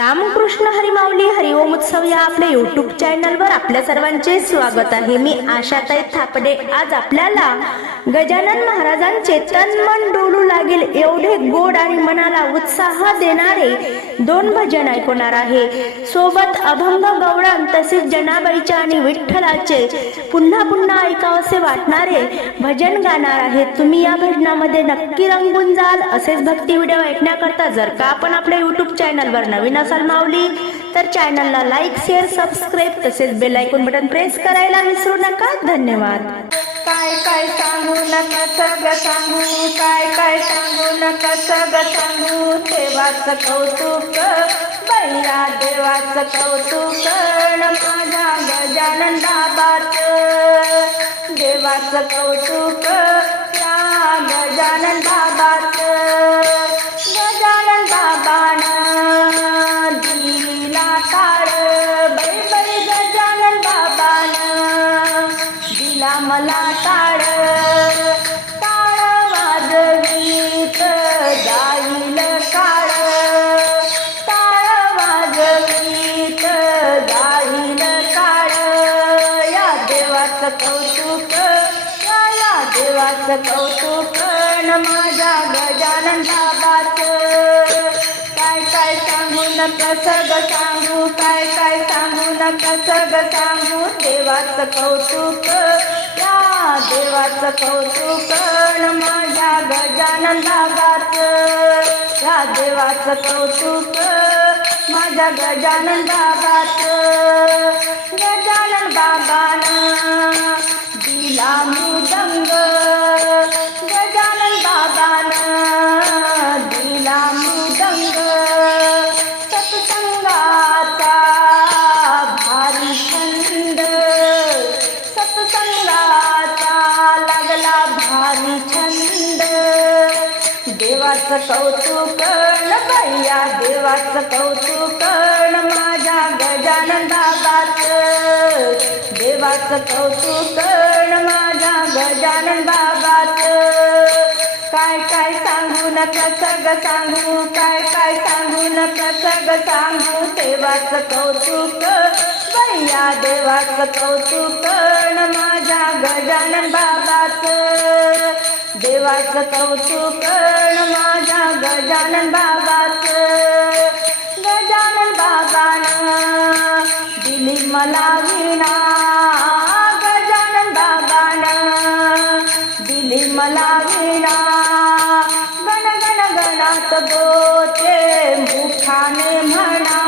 रामकृष्ण हरिमाऊली हरिओम उत्सव या आपल्या युट्यूब चॅनलवर आपल्या सर्वांचे स्वागत आहे. मी आशाताई थापडे. आज आपल्याला गजानन महाराजांचे तन मन डोलू लागेल एवढे गोड आणि मनाला उत्साह देणारे दोन भजन ऐकवणार आहे. सोबत अभंग गवळण तसेच जनाबाईचे आणि विठ्ठलाचे पुन्हा पुन्हा ऐकावसे वाटणारे भजन गाणार आहे तुम्ही या भजनामध्ये नक्की रंगून जाल. असेच भक्ती व्हिडिओ ऐकण्याकरता जर का आपण आपल्या युट्यूब चॅनलवर नवीन असाल माऊली तर चॅनलला लाईक शेअर सबस्क्राईब तसेच बेल ऐकून बटन प्रेस करायला विसरू नका. धन्यवाद. काय काय सांगू नका सग सांगू. काय काय सांगू नका सग सांगू. देवाचं कौतुक बैया देवाचं कौतुक न माझ्या गजानन बाबाच देवाचं कौतुक या गजानन बाबाच कौतुक न माझ्या गजानन बाबाचं काय काय सांगू न कसग सांगू काय काय सांगू न कसग सांगू. देवाचं कौतुक या देवाचं कौतुक न माझ्या गजानन बाबाचं या देवाचं कौतुक माझ्या गजानन बाबाचं गजानन बाबानं दिला मृदंग. देवाचं कौतुक न भैया देवाचं कौतुक माझ्या गजानन बाबाचं देवाचं कौतुक माझ्या गजानन बाबाचं काय काय सांगू नका सग सांगू काय काय सांगू नका सग सांगू देवाचं कौतुक भैया देवाचं कौतुक माझ्या गजानन बाबाचं देवाचं कौतुक माझ्या गजानन बाबाच. गजानन बाबानं दिली मला विना गजानन बाबानं दिली मला विणा. गण गण गणात बोचे मुखाने म्हणा.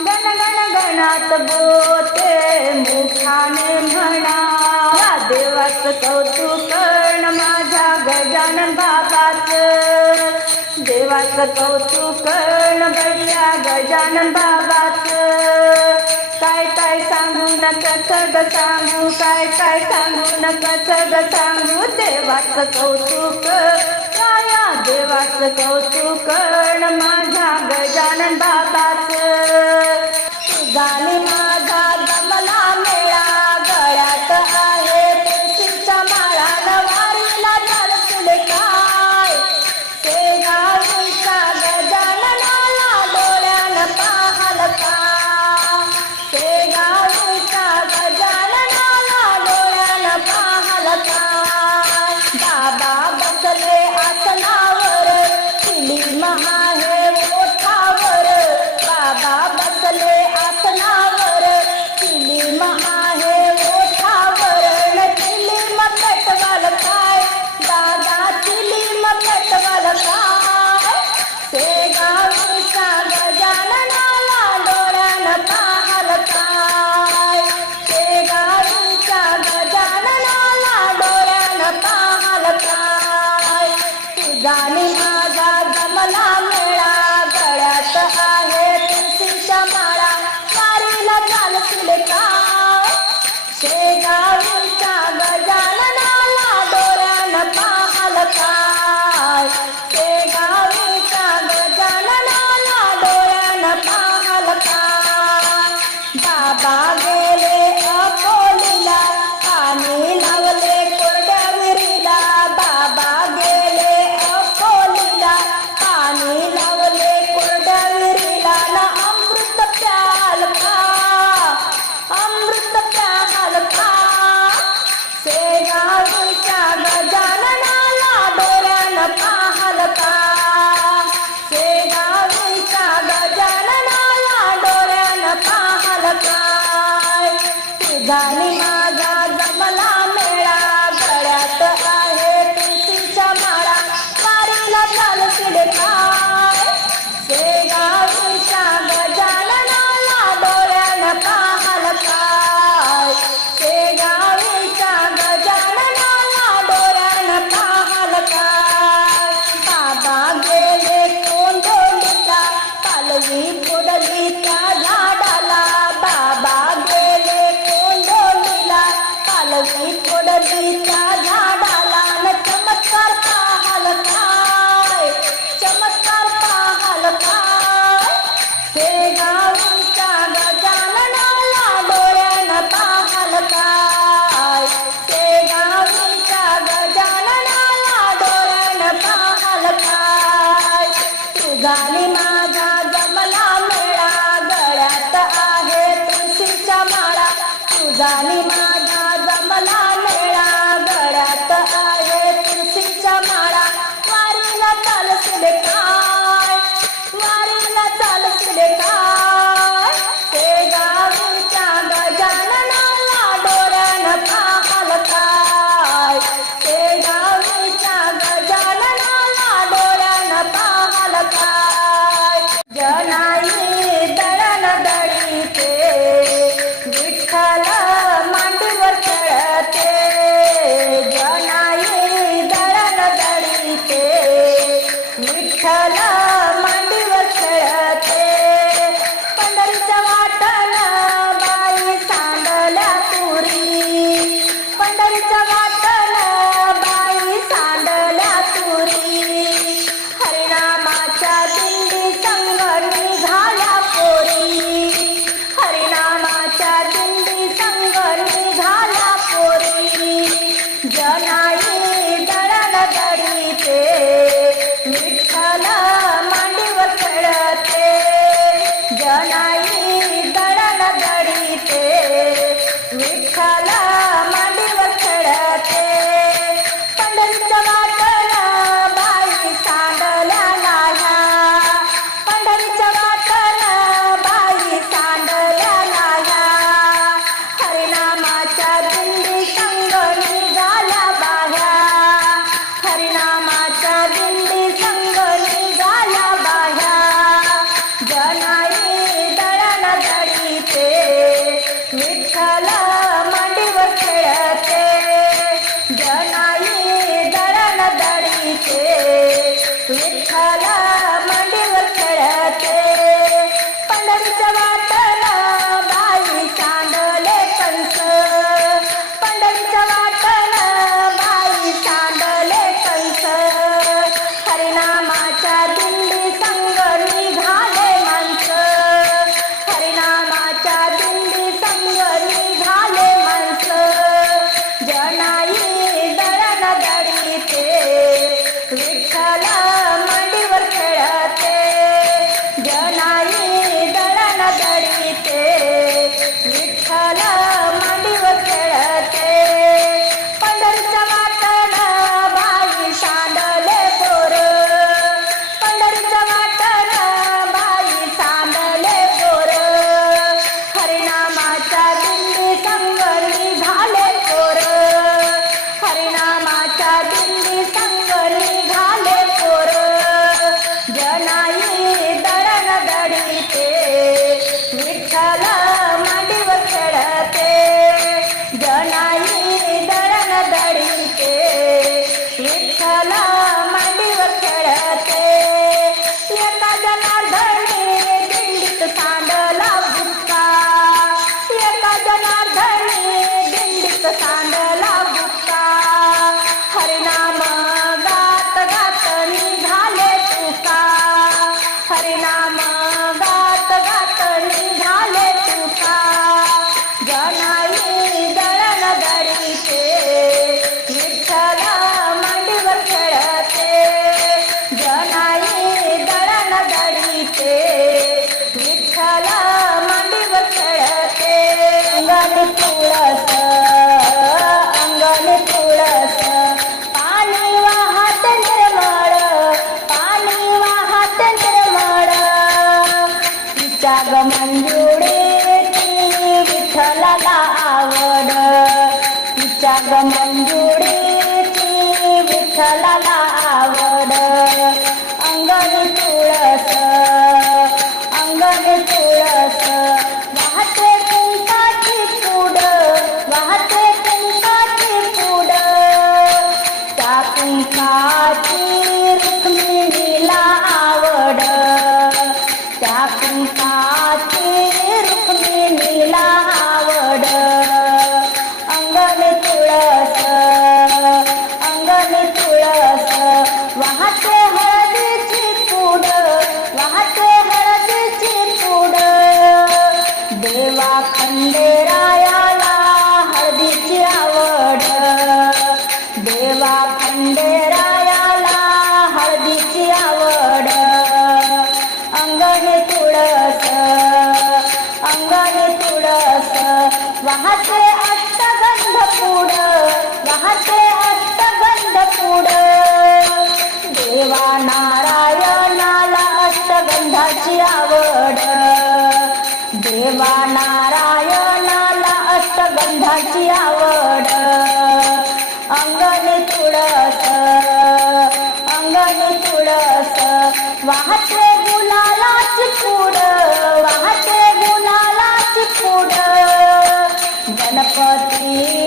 गण गण गणात बोचे मुखाने म्हणा. या देवाचं कौतुक गजानन बाबाच. देवाचं कौतुक न बढिया गजानन बाबाचं. काय काय सांगू नका सग सांगू? काय काय सांगू नका सग सांगू? देवाचं कौतुक काया देवाचं कौतुक न माझ्या गजानन बाबाच. गाली Dale अंगण थोडासा अंगण थोडासा वाहते गुलालाच फुड वाहते गुलालाच फुड. गणपती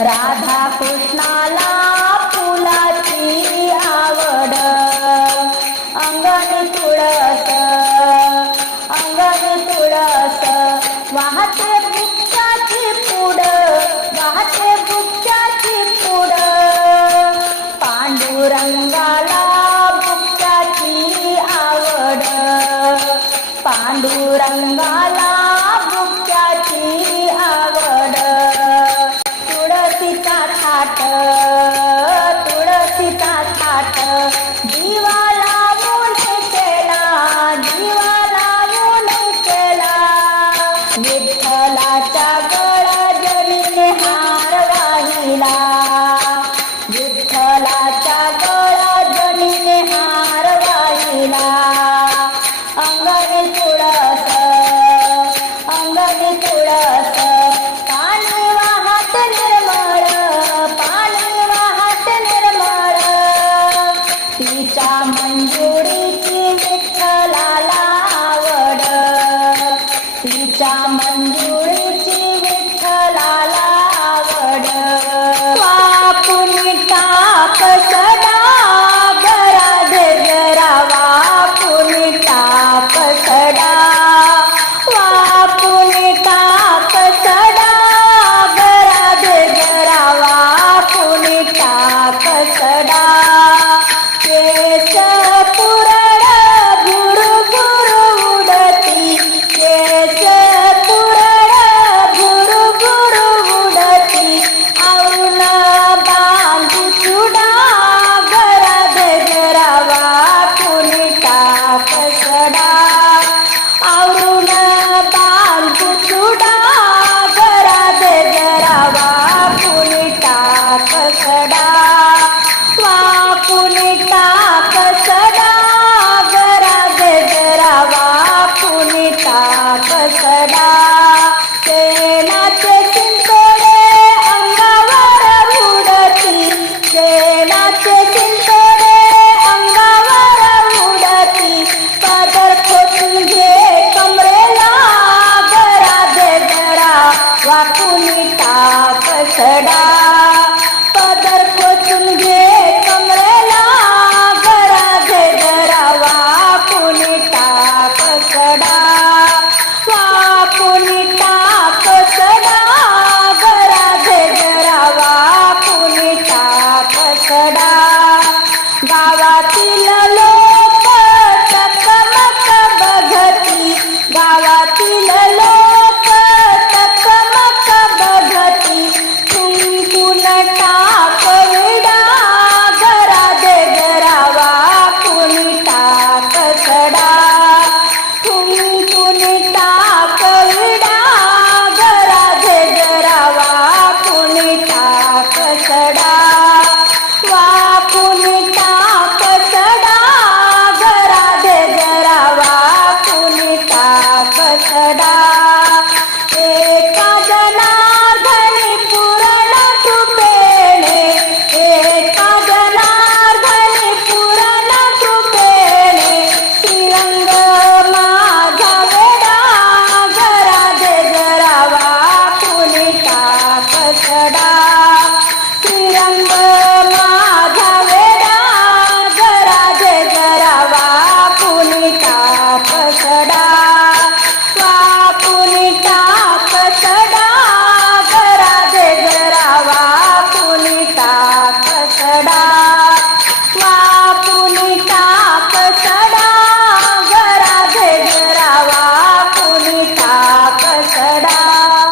राधा कृष्णा